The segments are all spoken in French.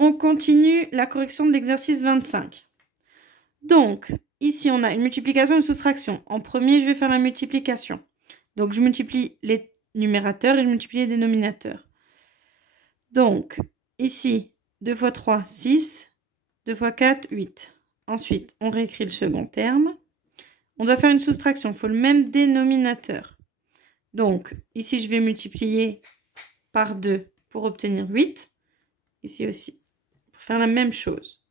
On continue la correction de l'exercice 25. Donc, ici, on a une multiplication et une soustraction. En premier, je vais faire la multiplication. Donc, je multiplie les numérateurs et je multiplie les dénominateurs. Donc, ici, 2 fois 3, 6. 2 fois 4, 8. Ensuite, on réécrit le second terme. On doit faire une soustraction. Il faut le même dénominateur. Donc, ici, je vais multiplier par 2 pour obtenir 8. Ici aussi, pour faire la même chose.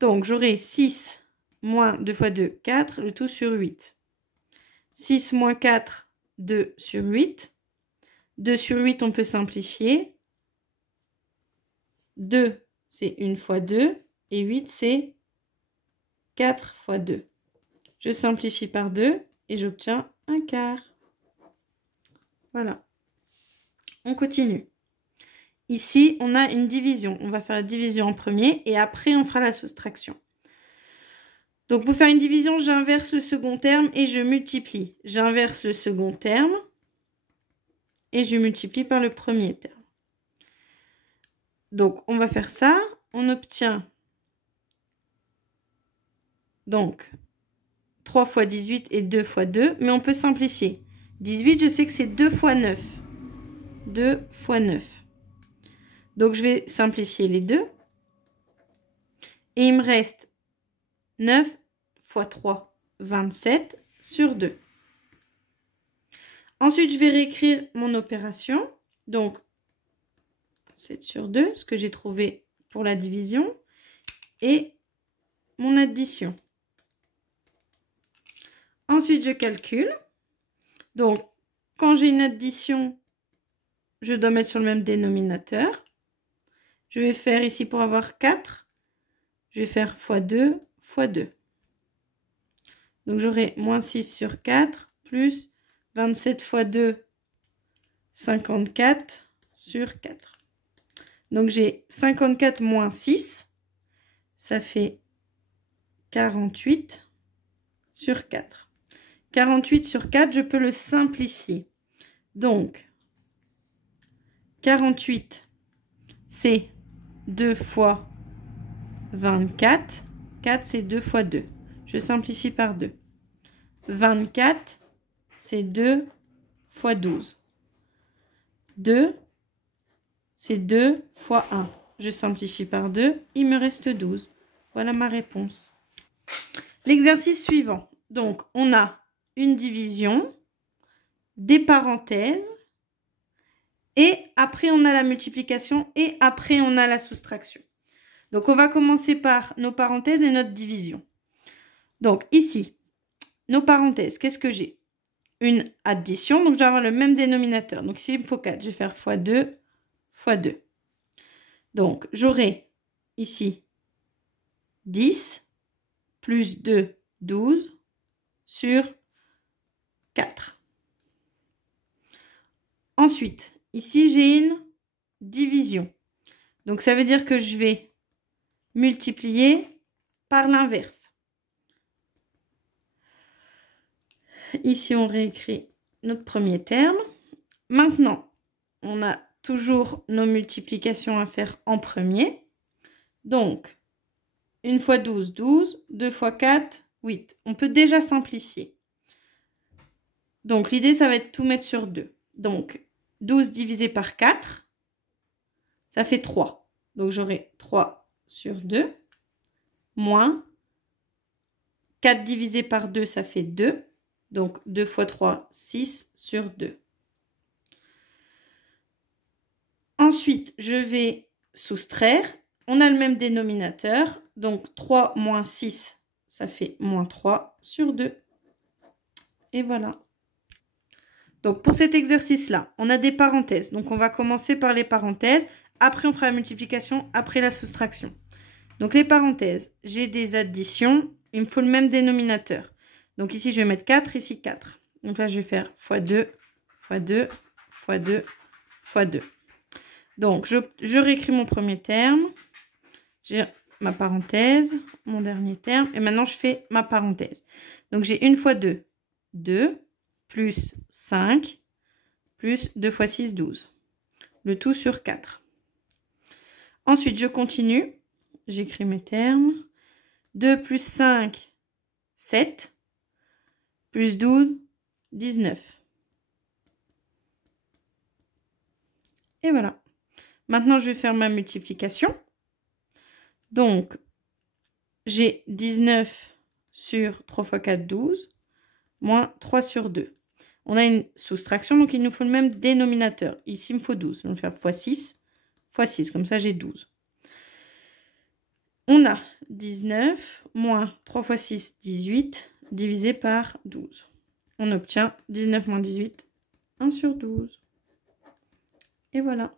Donc, j'aurai 6 moins 2 fois 2, 4, le tout sur 8. 6 moins 4, 2 sur 8. 2 sur 8, on peut simplifier. 2, c'est 1 fois 2. Et 8, c'est 4 fois 2. Je simplifie par 2 et j'obtiens un quart. Voilà. On continue. Ici, on a une division. On va faire la division en premier et après, on fera la soustraction. Donc, pour faire une division, j'inverse le second terme et je multiplie. J'inverse le second terme et je multiplie par le premier terme. Donc, on va faire ça. On obtient donc 3 fois 18 et 2 fois 2, mais on peut simplifier. 18, je sais que c'est 2 fois 9. 2 fois 9. Donc, je vais simplifier les deux. Et il me reste 9 fois 3, 27 sur 2. Ensuite, je vais réécrire mon opération. Donc, 7 sur 2, ce que j'ai trouvé pour la division. Et mon addition. Ensuite, je calcule. Donc, quand j'ai une addition, je dois mettre sur le même dénominateur. Je vais faire ici pour avoir 4. Je vais faire fois 2 fois 2. Donc, j'aurai moins 6 sur 4 plus 27 fois 2, 54 sur 4. Donc, j'ai 54 moins 6. Ça fait 48 sur 4. 48 sur 4, je peux le simplifier. Donc, 48, c'est 2 fois 24. 4, c'est 2 fois 2. Je simplifie par 2. 24, c'est 2 fois 12. 2, c'est 2 fois 1. Je simplifie par 2. Il me reste 12. Voilà ma réponse. L'exercice suivant. Donc, on a une division, des parenthèses, et après, on a la multiplication, et après, on a la soustraction. Donc, on va commencer par nos parenthèses et notre division. Donc, ici, nos parenthèses, qu'est-ce que j'ai? Une addition, donc je vais avoir le même dénominateur. Donc, ici, il me faut 4. Je vais faire fois 2, fois 2. Donc, j'aurai ici 10 plus 2, 12 sur 4. Ensuite, ici, j'ai une division. Donc, ça veut dire que je vais multiplier par l'inverse. Ici, on réécrit notre premier terme. Maintenant, on a toujours nos multiplications à faire en premier. Donc, 1 fois 12, 12. 2 fois 4, 8. On peut déjà simplifier. Donc, l'idée, ça va être tout mettre sur 2. Donc, 12 divisé par 4, ça fait 3. Donc, j'aurai 3 sur 2, moins 4 divisé par 2, ça fait 2. Donc, 2 fois 3, 6 sur 2. Ensuite, je vais soustraire. On a le même dénominateur. Donc, 3 moins 6, ça fait moins 3 sur 2. Et voilà. Donc, pour cet exercice-là, on a des parenthèses. Donc, on va commencer par les parenthèses. Après, on fera la multiplication. Après, la soustraction. Donc, les parenthèses, j'ai des additions. Il me faut le même dénominateur. Donc, ici, je vais mettre 4. Ici, 4. Donc, là, je vais faire fois 2, fois 2, fois 2, fois 2. Donc, je réécris mon premier terme. J'ai ma parenthèse, mon dernier terme. Et maintenant, je fais ma parenthèse. Donc, j'ai 1 fois 2, 2, plus 5, plus 2 fois 6, 12. Le tout sur 4. Ensuite, je continue. J'écris mes termes. 2 plus 5, 7. Plus 12, 19. Et voilà. Maintenant, je vais faire ma multiplication. Donc, j'ai 19 sur 3 fois 4, 12, moins 3 sur 2. On a une soustraction, donc il nous faut le même dénominateur. Ici, il me faut 12. Je vais faire fois 6, comme ça j'ai 12. On a 19 moins 3 fois 6, 18, divisé par 12. On obtient 19 moins 18, 1 sur 12. Et voilà.